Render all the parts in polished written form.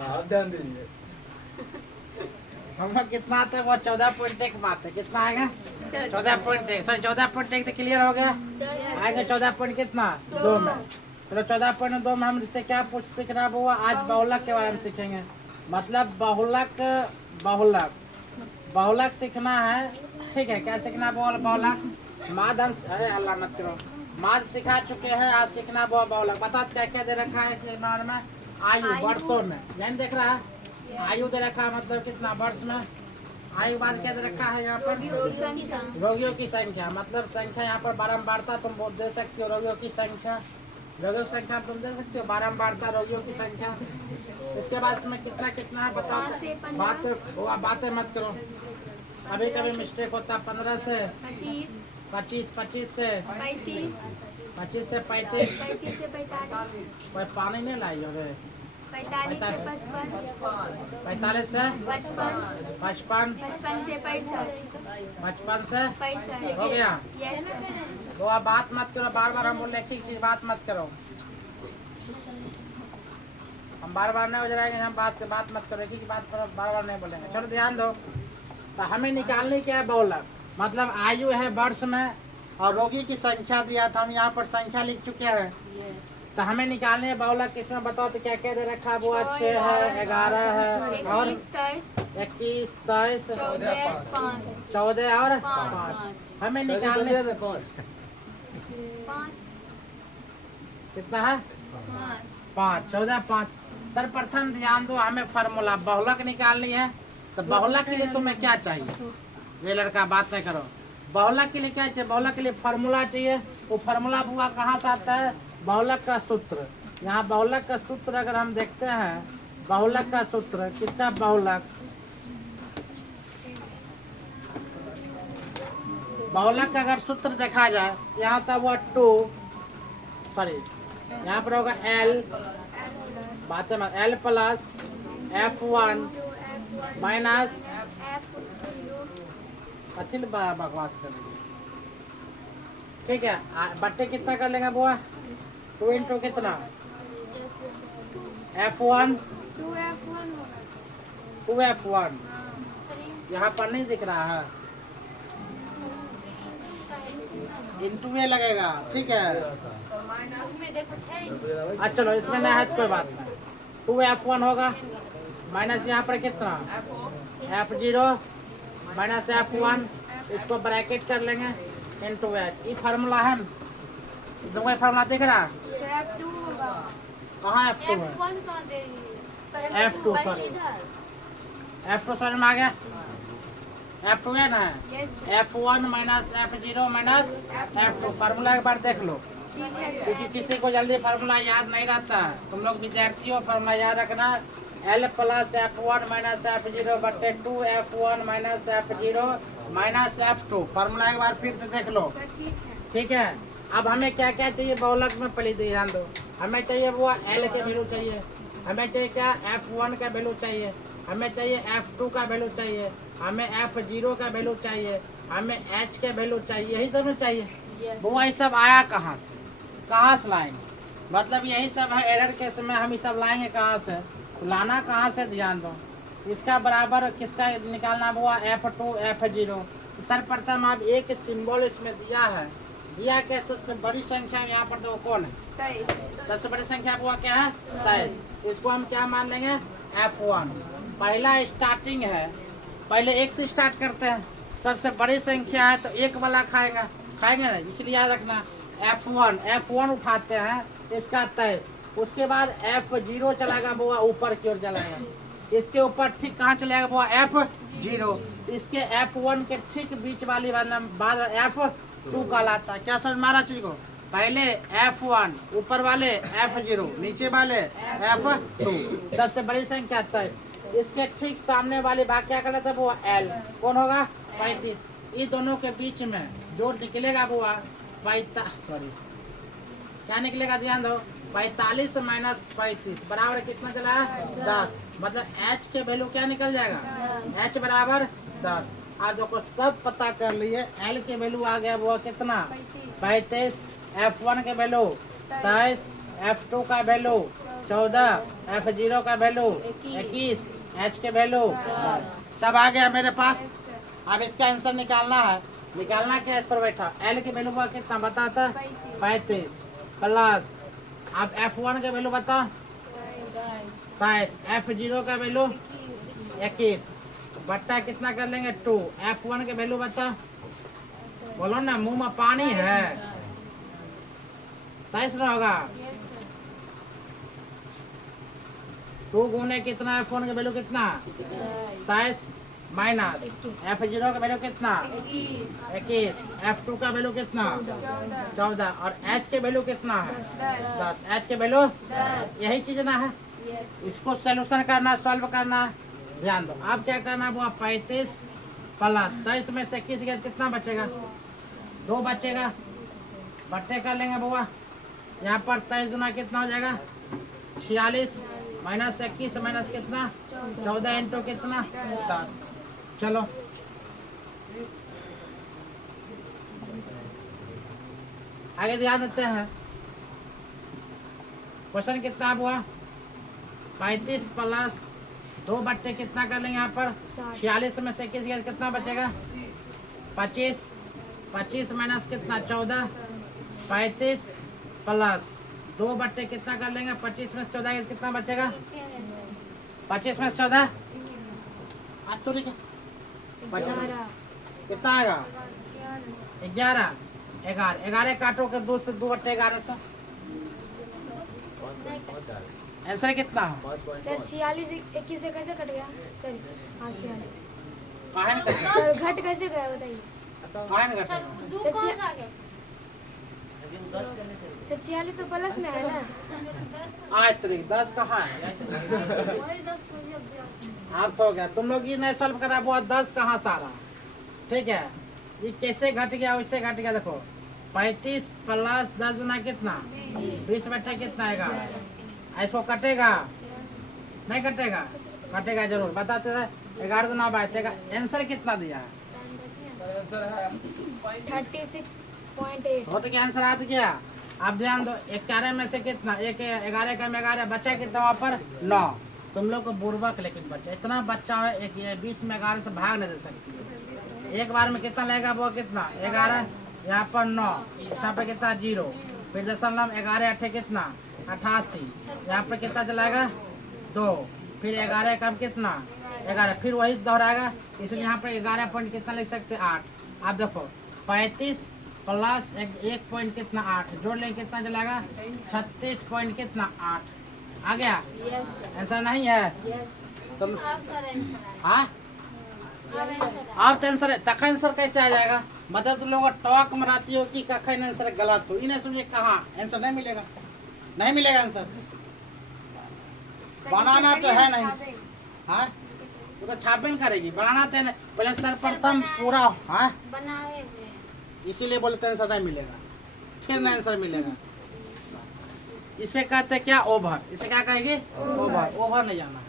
हाँ ध्यान दीजिए। हमको कितना आता है वो 14.1 बात है। कितना आएगा 14.1 सॉरी 14.1 तो क्लियर हो गया। आएगा 14 पॉइंट कितना 2 में। चलो 14.2 में हम इससे क्या सीखना है वो आज बहुलक के बारे में सीखेंगे। मतलब बहुलक बहुलक बहुलक सीखना है। ठीक है क्या सीखना है बहुलक माद हम अल्लाह मत करो माद सिखा चुके हैं। आज सीखना बहुलक बता क्या क्या दे रखा है कि में आयु वर्षों में यानी देख रहा है आयु दे रखा है मतलब कितना वर्ष में। आयु बाद क्या दे रखा है यहाँ पर रोगियों की संख्या मतलब संख्या यहाँ पर बारंबारता तुम दे सकते हो रोगियों की संख्या तुम दे सकते हो बारंबारता रोगियों की संख्या। इसके बाद इसमें कितना कितना है बताओ बातें मत करो कभी कभी मिस्टेक होता 15 से 25 25 से 35 कोई पानी नहीं लाई और 45 से 55 55 से हो गया। तो आप बात मत करो बार बार हम बोल रहे एक चीज बात मत करो। हम बार बार नहीं हो जाएंगे हम बात मत करो एक बात पर बार बार नहीं बोलेंगे। चलो ध्यान दो तो हमें निकालने क्या है बहुलक मतलब आयु है वर्ष में और रोगी की संख्या दिया था। हम यहाँ पर संख्या लिख चुके हैं तो हमें निकालने है बहुलक किसमें बताओ तो क्या क्या दे रखा है वो 6 है 11 है और 21 23 14 और 5 हमें निकालने कितना है 5 14 5। सर्वप्रथम ध्यान दो हमें फार्मूला बहुलक निकालनी है तो बहुलक के लिए तुम्हें क्या चाहिए ये लड़का बात नहीं करो। बहुलक के लिए क्या चाहिए बहुलक के लिए फार्मूला चाहिए। वो फार्मूला बुआ कहाँ से आता है बहुलक का सूत्र। यहाँ बहुलक का सूत्र अगर हम देखते हैं बहुलक का सूत्र कितना बहुलक का अगर सूत्र देखा जाए यहाँ था वो 2 सॉरी यहाँ पर होगा L बातें में L प्लस F1 माइनस अखिल बकवास कर लेंगे। ठीक है बट्टे कितना कर लेंगे बुआ 2 इंटू कितना F1 2F1 यहाँ पर नहीं दिख रहा है इंटू ए लगेगा। ठीक है अच्छा चलो इसमें नहीं है तो कोई बात नहीं 2F1 होगा माइनस यहाँ पर कितना F0 माइनस F1 इसको ब्रैकेट कर लेंगे इंटू एच। ये फार्मूला है कोई फार्मूला दिख रहा कहाँ F2 है F2 सॉरी F2 समझ में आ गया F2 है ना F1 minus F0 minus F2 formula एक बार देख लो क्योंकि किसी को जल्दी फार्मूला याद नहीं रहता। तुम लोग विद्यार्थी हो फार्मूला याद रखना L plus F1 minus F0 बटे 2F1 minus F0 minus F2 formula एक बार फिर से देख लो। ठीक है अब हमें क्या क्या चाहिए बहुलक में पहले ध्यान दो। हमें चाहिए वो L के वैल्यू चाहिए हमें चाहिए क्या F1 का वैल्यू चाहिए हमें चाहिए F2 का वैल्यू चाहिए हमें F0 का वैल्यू चाहिए हमें H के वैल्यू चाहिए यही सब चाहिए। वो ये सब आया कहाँ से लाएंगे मतलब यही सब है एरर के समय हम ये सब लाएंगे कहाँ से लाना कहाँ से ध्यान दो। इसका बराबर किसका निकालना हुआ F2 F0। सर्वप्रथम आप एक सिंबल इसमें दिया क्या सबसे बड़ी संख्या यहाँ पर दो कौन है सबसे बड़ी संख्या हुआ क्या है 23। इसको हम क्या मान लेंगे F1 पहला स्टार्टिंग है पहले 1 से स्टार्ट करते हैं सबसे बड़ी संख्या है तो 1 वाला खाएंगे ना इसलिए याद रखना F1 उठाते हैं इसका 23। उसके बाद F0 चलाएगा वो ऊपर की ओर चलाएगा इसके ऊपर ठीक कहाँ चलेगा वो F0 इसके F1 के ठीक बीच वाली बाद F2 कहलाता है। क्या समझ मारा चीज को पहले F1 ऊपर वाले F0 नीचे वाले F2 सबसे बड़ी संख्या 23। इसके ठीक सामने वाले भाग क्या कहलाता है वो L कौन होगा 35। ये दोनों के बीच में जो निकलेगा वो सॉरी क्या निकलेगा ध्यान दो 45 माइनस 35 बराबर कितना चला है 10। मतलब H के वैल्यू क्या निकल जाएगा H बराबर 10। आप देखो सब पता कर लिए L के वैल्यू आ गया वो कितना 35 F1 के वैल्यू 23 F2 का वैल्यू 14, F0 का वैल्यू 21, H के वैल्यू सब आ गया मेरे पास। अब इसका आंसर निकालना है। निकालना क्या है, इस पर बैठा। L के वैल्यू कितना बताता, 35 प्लस, अब F1 के वैल्यू बता 22, F0 का वैल्यू 21 बट्टा कितना कर लेंगे 2, F1 के वैल्यू बता, बोलो ना, मुंह में पानी है, 23 ना होगा। 2 गुने कितना, F1 के वैल्यू कितना 23 माइनस F0 का वैल्यू कितना 21, F2 का वैल्यू कितना 14 और H के वैल्यू कितना है 10, H के वैल्यू यही चीज ना है। इसको सोल्यूशन करना, सॉल्व करना, ध्यान दो। अब क्या करना, वो 35 प्लस 23 में से 21 गया कितना बचेगा, 2 बचेगा, बट्टे कर लेंगे बुआ। यहाँ पर 23 गुना कितना हो जाएगा 46 माइनस 21 माइनस कितना 14 इंटू कितना 10। चलो आगे ध्यान देते हैं। क्वेश्चन कितना हुआ, 35 प्लस 2 बट्टे कितना कर लेंगे यहाँ पर 46 में से 21 कितना बचेगा 25, 25 माइनस कितना 14, 35 प्लस 2 बट्टे कितना कर लेंगे 25 में से 14 कितना बचेगा 25 में से 14 कितना आएगा 11, 11 काटो के 2 से 2 बट्टे 11 से आंसर कितना सर 46 21 से कैसे कट गया, चलिए हाँ 46 सर घट कैसे गया बताइए। सर 46 तो प्लस में है ना, आज तरीक 10 कहाँ है, आप तो हो गया। तुम लोग ये नहीं सॉल्व करा, वो 10 कहाँ सारा, ठीक है। ये कैसे घट गया, वैसे घट गया। देखो 35 प्लस 10 गुना कितना 20 बट्टे कितना आएगा, इसको कटेगा नहीं कटेगा, कटेगा जरूर, बताते हैं। 11 गुना 22 का आंसर कितना दिया है 36.8 हो तो क्या आंसर आ गया। आप ध्यान दो, 11 में से कितना 11 का 11 बचा कितना वहाँ पर 9। तुम लोग को बुर्बक लेकिन बच्चा इतना बच्चा है, एक 20 में 11 से भाग नहीं दे सकती। एक बार में कितना लगेगा, वो कितना 11 यहाँ पर 9, यहाँ पर कितना 0, फिर 11 8 कितना 88, यहाँ पर कितना चलाएगा 2, फिर 11 कम कितना 11, फिर वही दोहराएगा, इसलिए यहाँ पर 11 पॉइंट कितना लिख सकते 8। आप देखो 35 प्लस 1 पॉइंट कितना 8 जोड़ लेंगे कितना चलाएगा 36 पॉइंट कितना 8 आ गया। आंसर नहीं है तुम हाँ आप आंसर तक आंसर कैसे आ जाएगा, मतलब तुम लोग टॉक मराती हो कि कखन आंसर गलत हो, इन्हें समझे कहाँ आंसर नहीं मिलेगा, नहीं मिलेगा आंसर। बनाना तो है नहीं, हाँ वो तो छापे करेगी, बनाना तो है नहीं। पहले सर्वप्रथम पूरा हाँ इसीलिए बोलते आंसर नहीं मिलेगा, फिर नहीं आंसर मिलेगा। इसे कहते क्या ओवर, इसे क्या कहेगी ओवर, ओवर नहीं जाना है।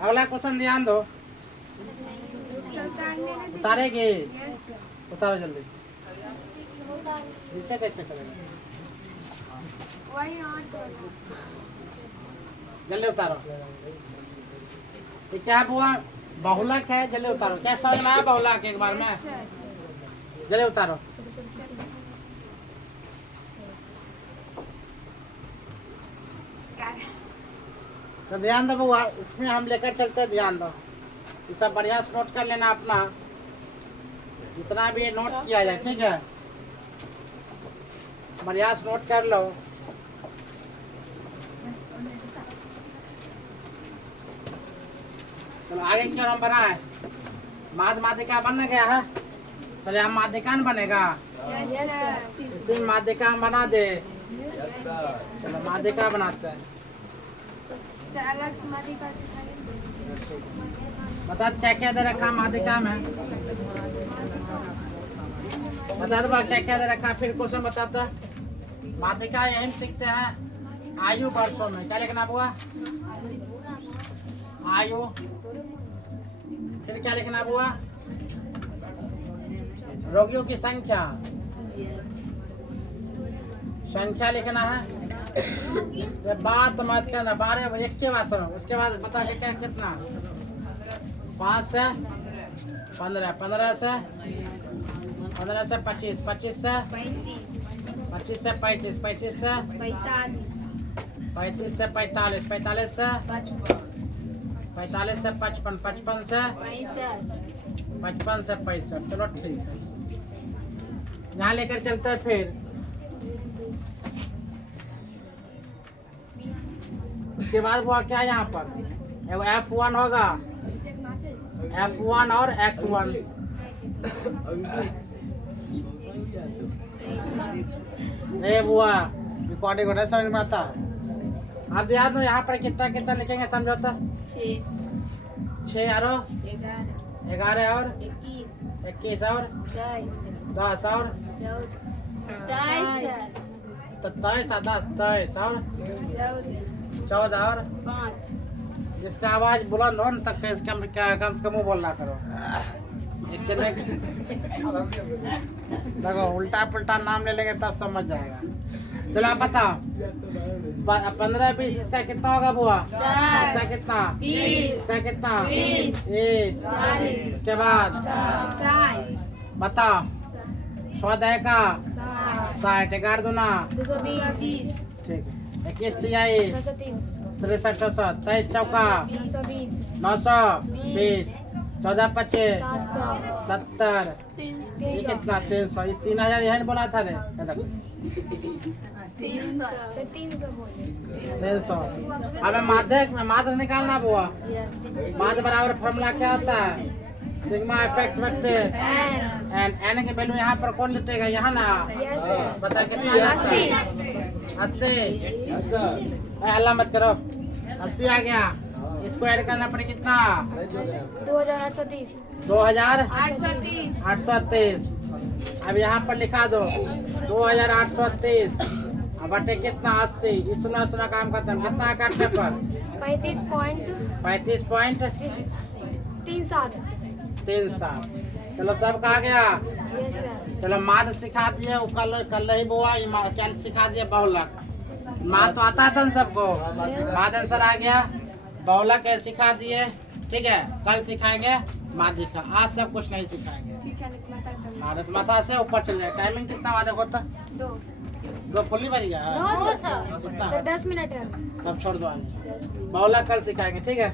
अगला क्वेश्चन ध्यान दो, उतारेगी उतारो जल्दी, नीचे कैसे करेगा जल्दी उतारो। ये क्या हुआ बहुलक है, जल्दी उतारो। क्या समझ में आया बहुलक एक बार में, जल्दी उतारो। तो ध्यान दो बुआ, इसमें हम लेकर चलते, ध्यान दो। ये सब बढ़िया से नोट कर लेना अपना, जितना भी नोट किया जाए, ठीक है, बढ़िया से नोट कर लो। चलो आगे क्या नाम बना है, माध्यिका बन गया है, पहले हम माध्यिकान बनेगा, इसी में माध्यिका बना दे। चलो माध्यिका बनाते हैं, बता क्या क्या दे रखा माध्यिका में, बता दो क्या क्या दे रखा, फिर क्वेश्चन बताता। माध्यिका यही सीखते हैं आयु वर्षों में, क्या लिखना हुआ आयु, फिर क्या लिखना हुआ रोगियों की संख्या, संख्या लिखना है, ये बात मत करना, 12 एक के बाद सुनो, उसके बाद बता के क्या कितना 5 से 15, 15 से 25, 25 से 25 से 35, 35 से 35 से 45, 45 से 45 से 55, 55 से 55 से 65। चलो ठीक है, यहाँ लेकर चलते हैं। फिर उसके बाद हुआ क्या यहाँ पर, एगो F1 होगा, F1 और X1। ये हुआ रिकॉर्डिंग हो रहा है, समझ में आता। आप ध्यान दो, यहाँ पर कितना कितना लिखेंगे समझो तो। 6 और 11 और 21 और 10 और 23 और 10, 23 और 14 और 5। जिसका आवाज बुलंद हो न तक कम से कम वो बोलना करो। इतने देखो उल्टा पुल्टा नाम ले लेंगे तब समझ जाएगा। चलो आप बताओ, 15 20 इसका कितना होगा बुआ? इसका कितना? 20। इसका कितना? 1। उसके बाद बताओ, 100 का 60, 11 दूना 220, ठीक है, 21 तिहाई 630, 63 64, 23 चौका 320, 920, 14 25 700, 70। ये कितना? 300। ये 3000 यही बोला था रे। 300 बोले। 300। अब माध्य निकालना बुआ। माध्य बराबर फॉर्मूला क्या होता है? सिग्मा एफएक्स बटे एन के वैल्यू यहाँ पर कौन लिटेगा? यहाँ ना बता कितना? 80। हल्ला मत करो, 80 आ गया। इसको ऐड करना पड़े कितना? 2830, 2830। अब यहाँ पर लिखा दो 2830 बटे कितना? 80। ये सुना सुना काम करते हैं, कितना काटने पर? 35.37। चलो सब कहा गया। चलो माद सिखा दिए, कल ही बुआ क्या सिखा दिए? बहुलक। माद तो आता था सबको, माद आंसर आ गया। बहुलक सिखा दिए, ठीक है। कल सिखाएंगे मादी का, आज सब कुछ नहीं सिखाएंगे। भारत माता से ऊपर चल जाए। टाइमिंग कितना वादक होता? 2 फुल्ली बज गया। 10 मिनट है। तब छोड़ दो, बहुलक कल सिखाएंगे, ठीक है।